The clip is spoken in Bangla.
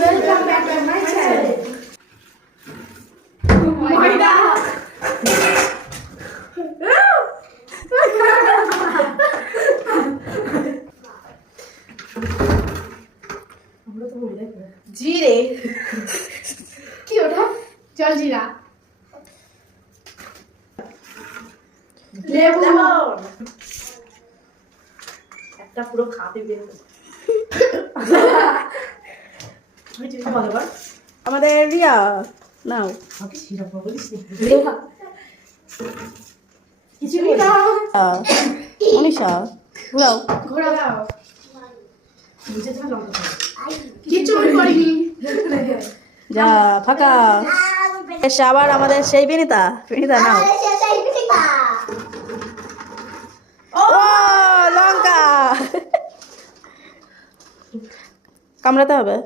Welcome back to my channel. ময়দা জিরে কি ওটা জল জিরা লেবু একটা পুরো খাপে বের হবে আমাদের রিয়া নাও খিচুড়ি দাও মনীষা ঘুরাও ঘোরা দাও খিচুড়ি করিনি যা ফাঁকা এসে আবার আমাদের সেই বিনিতা নাও ও লঙ্কা কামড়াতে হবে।